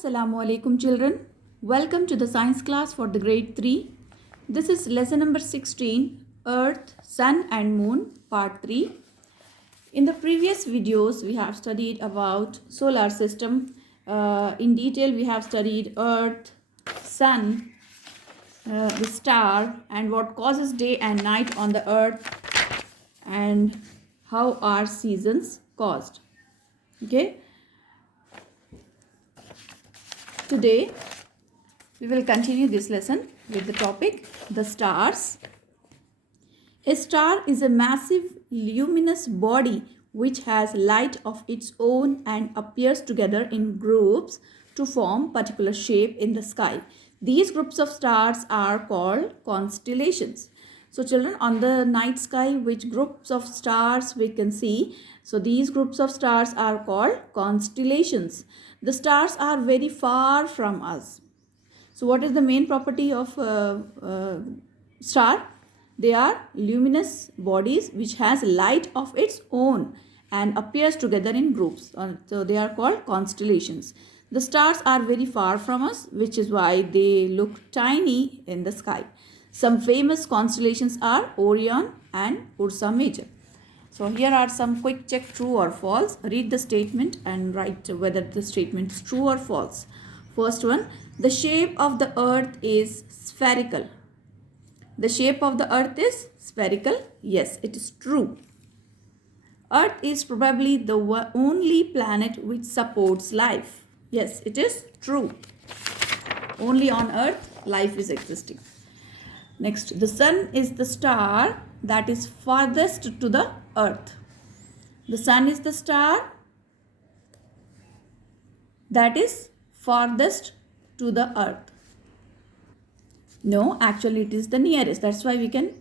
Assalamu alaikum children. Welcome to the science class for the grade 3. This is lesson number 16, Earth, Sun and Moon, part 3. In the previous videos we have studied about solar system. In detail we have studied Earth, Sun, the star and what causes day and night on the Earth and how are seasons caused. Okay. Today, we will continue this lesson with the topic, the stars. A star is a massive luminous body which has light of its own and appears together in groups to form particular shape in the sky. These groups of stars are called constellations. So children, on the night sky, which groups of stars we can see? So these groups of stars are called constellations. The stars are very far from us. So what is the main property of star? They are luminous bodies which has light of its own and appears together in groups. So they are called constellations. The stars are very far from us, which is why they look tiny in the sky. Some famous constellations are Orion and Ursa Major. So here are some quick check, true or false. Read the statement and write whether the statement is true or false. First one, the shape of the earth is spherical. The shape of the earth is spherical. Yes, it is true. Earth is probably the only planet which supports life. Yes, it is true. Only on earth life is existing. Next, the sun is the star that is farthest to the earth. The sun is the star that is farthest to the earth. No, actually it is the nearest. That's why we can,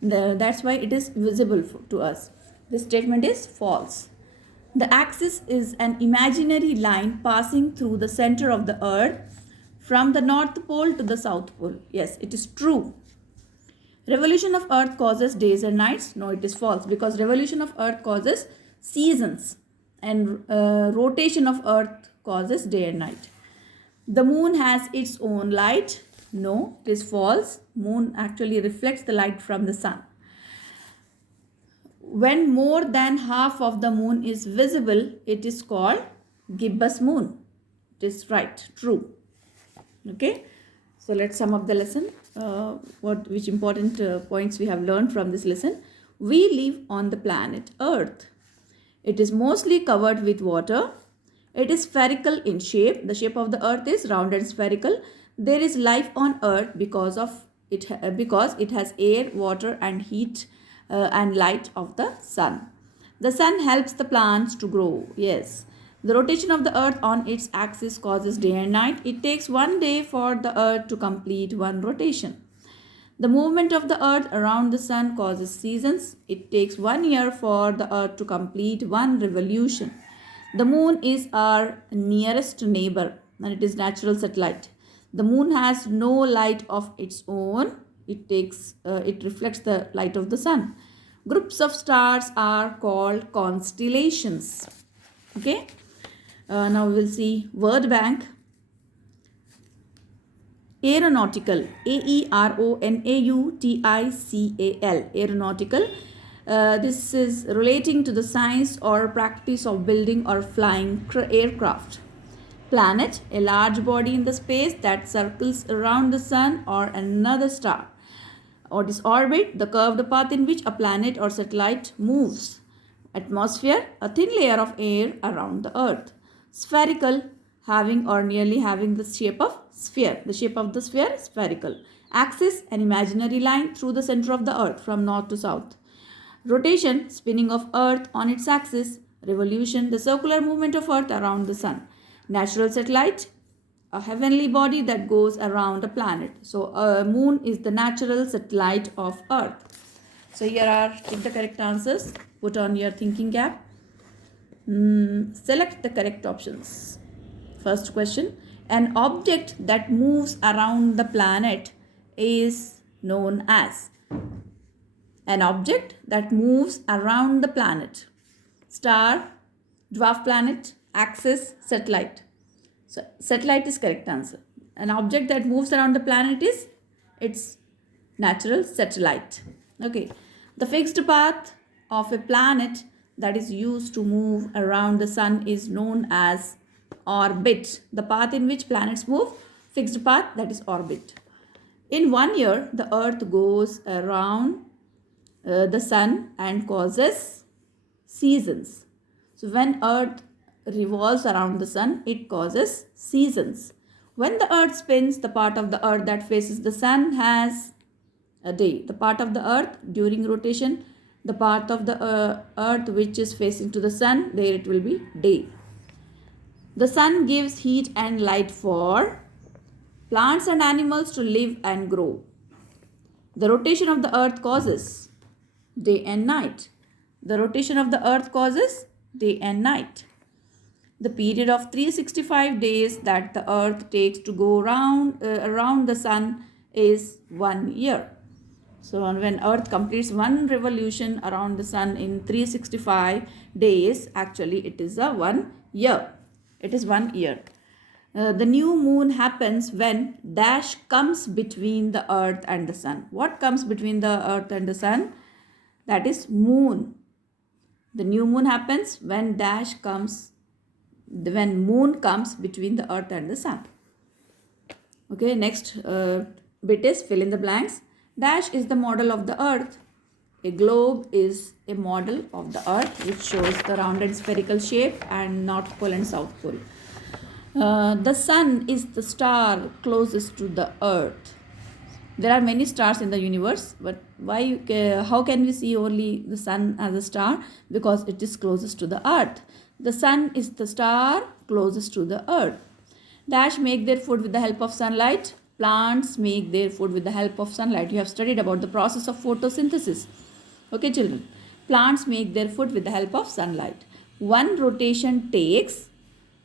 that's why it is visible to us. This statement is false. The axis is an imaginary line passing through the center of the earth from the North Pole to the South Pole. Yes, it is true. Revolution of earth causes days and nights. No, it is false, because revolution of earth causes seasons and rotation of earth causes day and night. The moon has its own light. No, it is false. Moon actually reflects the light from the sun. When more than half of the moon is visible, it is called gibbous moon. It is right, true. Okay, so let's sum up the lesson. Which important points we have learned from this lesson. We live on the planet Earth. It is mostly covered with water. It is spherical in shape. The shape of the earth is round and spherical. There is life on earth because it has air, water and heat and light of the sun. The sun helps the plants to grow. Yes. The rotation of the earth on its axis causes day and night. It takes 1 day for the earth to complete one rotation. The movement of the earth around the sun causes seasons. It takes 1 year for the earth to complete one revolution. The moon is our nearest neighbor and it is natural satellite. The moon has no light of its own. It reflects the light of the sun. Groups of stars are called constellations. Okay. Now we will see word bank. Aeronautical, A-E-R-O-N-A-U-T-I-C-A-L, aeronautical. This is relating to the science or practice of building or flying aircraft. Planet, a large body in the space that circles around the sun or another star. Or its orbit, the curved path in which a planet or satellite moves. Atmosphere, a thin layer of air around the earth. Spherical, having or nearly having the shape of sphere. The shape of the sphere, spherical. Axis, an imaginary line through the center of the earth from north to south. Rotation, spinning of earth on its axis. Revolution, the circular movement of earth around the sun. Natural satellite, a heavenly body that goes around a planet. So moon is the natural satellite of earth. So here are, take the correct answers. Put on your thinking cap. Select the correct options. First question, an object that moves around the planet is known as. An object that moves around the planet. Star, dwarf planet, axis, satellite. So satellite is correct answer. An object that moves around the planet is its natural satellite. Okay. The fixed path of a planet that is used to move around the sun is known as orbit. The path in which planets move, fixed path, that is orbit. In 1 year, the earth goes around the sun and causes seasons. So when earth revolves around the sun, it causes seasons. When the earth spins, the part of the earth that faces the sun has a day. The part of the earth during rotation, the part of the earth which is facing to the sun, there it will be day. The sun gives heat and light for plants and animals to live and grow. The rotation of the earth causes day and night. The rotation of the earth causes day and night. The period of 365 days that the earth takes to go around the sun is 1 year. So when earth completes one revolution around the sun in 365 days, actually it is a 1 year. It is 1 year. The new moon happens when dash comes between the earth and the sun. What comes between the earth and the sun? That is moon. The new moon happens when moon comes between the earth and the sun. Okay, next bit is fill in the blanks. Dash is the model of the earth. A globe is a model of the earth which shows the rounded spherical shape and North Pole and South Pole. The sun is the star closest to the earth. There are many stars in the universe, but how can we see only the sun as a star? Because it is closest to the earth. The sun is the star closest to the earth. Dash make their food with the help of sunlight. Plants make their food with the help of sunlight. You have studied about the process of photosynthesis. Okay, children. Plants make their food with the help of sunlight. One rotation takes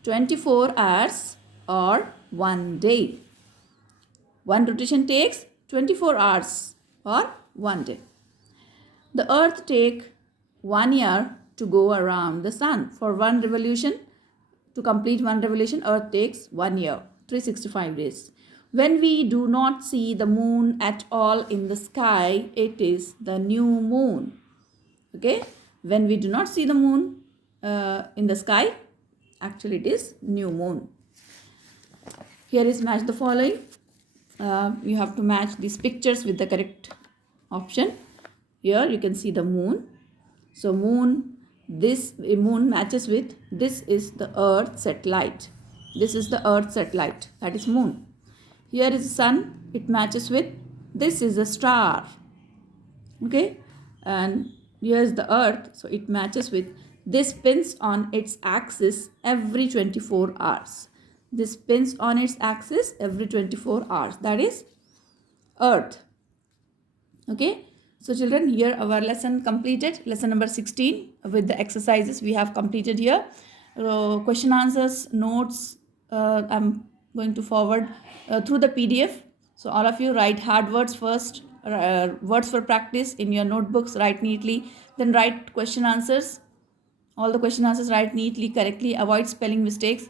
24 hours or 1 day. One rotation takes 24 hours or 1 day. The earth takes 1 year to go around the sun. For one revolution, to complete one revolution, earth takes 1 year, 365 days. When we do not see the moon at all in the sky, it is the new moon. Okay? When we do not see the moon in the sky, actually it is new moon. Here is match the following. You have to match these pictures with the correct option. Here you can see the moon. So this moon matches with, this is the earth satellite. This is the earth satellite, that is moon. Here is the sun, it matches with, this is a star. Okay, and here is the earth, so it matches with, this spins on its axis every 24 hours. This spins on its axis every 24 hours, that is earth. Okay, so children, here our lesson completed, lesson number 16 with the exercises we have completed here. Question answers, notes, I'm going to forward through the PDF. So all of you write hard words first, words for practice in your notebooks, write neatly, then write question answers. All the question answers write neatly, correctly, avoid spelling mistakes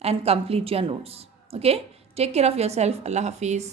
and complete your notes. Okay, take care of yourself. Allah Hafiz.